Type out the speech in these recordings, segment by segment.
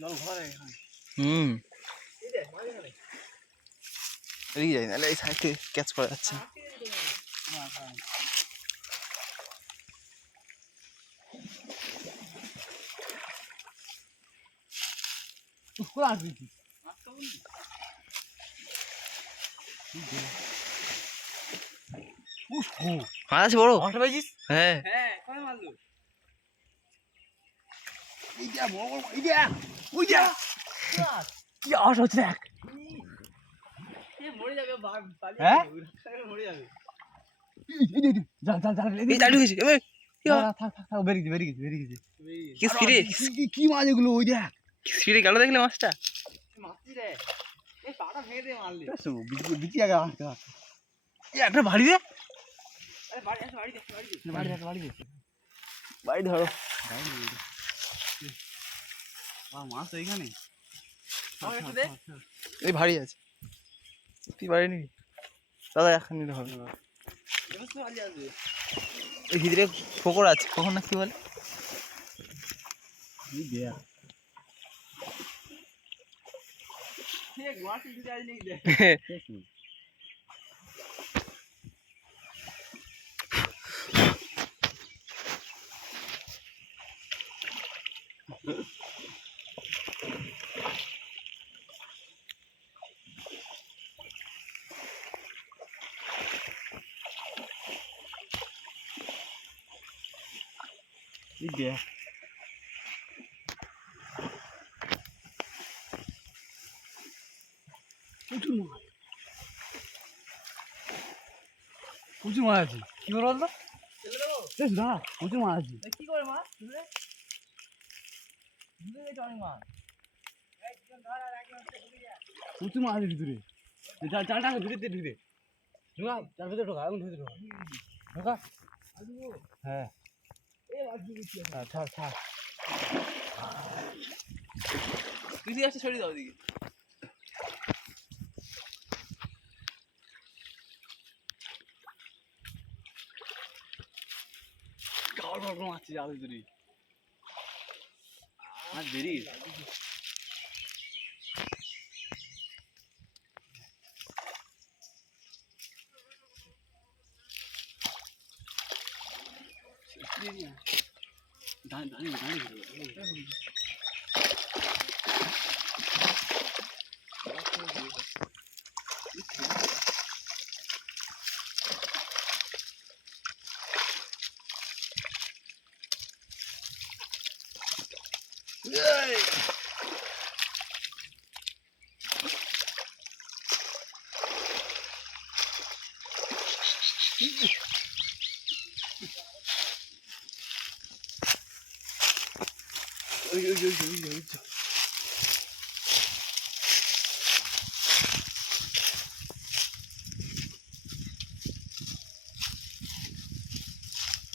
জল ঘরে এদিকে যাই নাহলে এই সাইডে ক্যাচ করা যাচ্ছে মাছ আছে বড় হ্যাঁ কি আওয়াজ হচ্ছে দেখ মরে যাবে হ্যাঁ মরে যাবে কি মাছ এগুলো ওই দেখ স্পিডে গেল দেখলে মাছটা একটা ভারী দে বাড়ি ধরো মাছ এইখানে এই ভারী আছে তুই বাড়ি নিবি দাদা এখন নিতে হবে এই ভিতরে ফোকর আছে কখন না কি বলে প্রচুর মাছ আছে কি করে বলতো প্রচুর মাছ আছে কি করে মাছ প্রচুর মাছ আছে ভিতরে চালটা ভিতরে ঢুকে ঢোকা চার ভিতরে ঢোকা এখন ভিতরে ঢোকা হ্যাঁ ছাড় ছাড় তুই আসতে সরিয়ে দাও দিকে মাছ জাল ভিতরে মাছ বেরিয়ে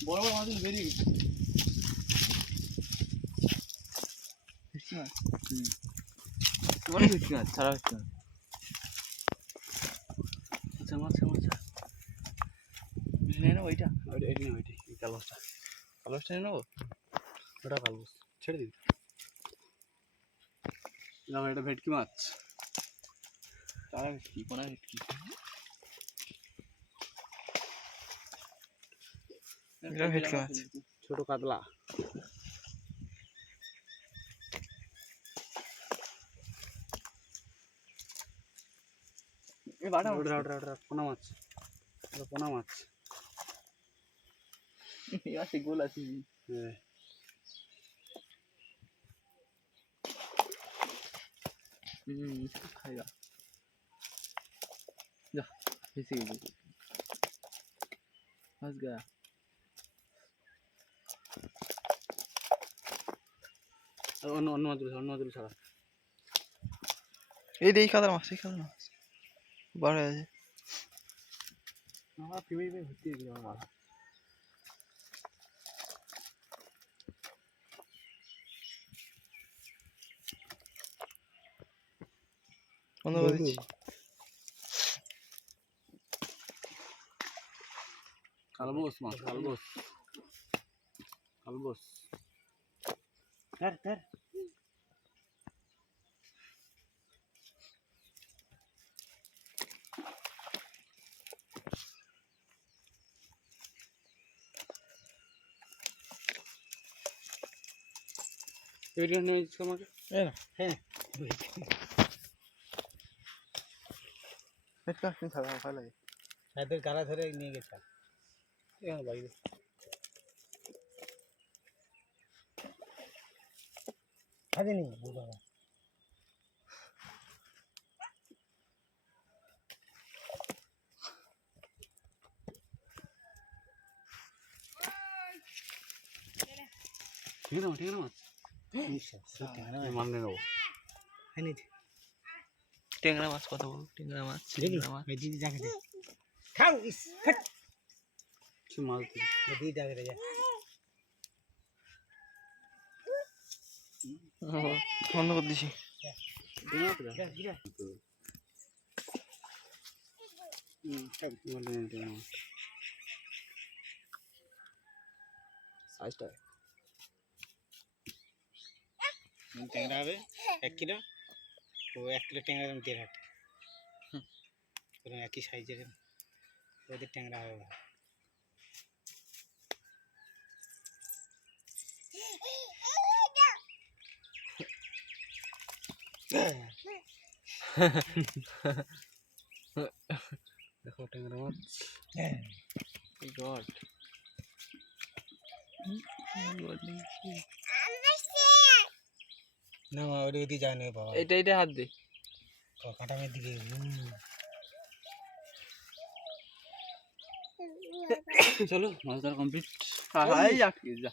বড় বড় মাছ বেরিয়ে গেছে ছাড়া হচ্ছে না আচ্ছা মাছ মাছ নেই ওইটা কালোসটা কালোসটা নিয়ে নেবো ওটা কালোস ছেড়ে দিবি না এটা ভেটকি মাছ তারা ভেটকি কোনা ভেটকি এটা ভেটকি মাছ ছোট কাতলা পোনা মাছ পোনা মাছ আছে গোল আছে খাইগা যা ফেসে গেছে फंस गया অন্য মাছ ছাড়া এই দেই কাদার মাছ বড় আছে না পিবি ভর্তি হয়ে গেল মাছ বন্ধ করে দিচ্ছি। কালবোস মাছ, কালবোস, কালবোস। ধর ধর। ভিডিও নিয়ে যাচ্ছি আমাকে। এই না হ্যাঁ নেট কানেকশন ছাড়া ভালো লাগে। সাইদের গাড়া ধরে নিয়ে গেছে এখানে বাইরে। খাদি নি বাবা ঠিক না ঠিক না মানলে নেবো। ট্যাংরা মাছ কত বড় ট্যাংরা মাছ? ট্যাংরা মাছ খাও ইস ফট কি মাল তুই দি দাগে যা বন্ধ করে দিছি। দিনা তো যা যা সব মানলে নিতে না সাইজটা ট্যাংরা হবে 1 কিলো ও 1 কিলো ট্যাংরা দাম 1.5 হাজার পুরো একই সাইজের ওদের ট্যাংরা হবে ভালো। দেখো ট্যাংরা মাছ গড না ওর ওদিকে যায় না বাবা এটা হাত দে। কাঁটামের দিকে চলো মাছ ধরা কমপ্লিট। হাই আটকে যা।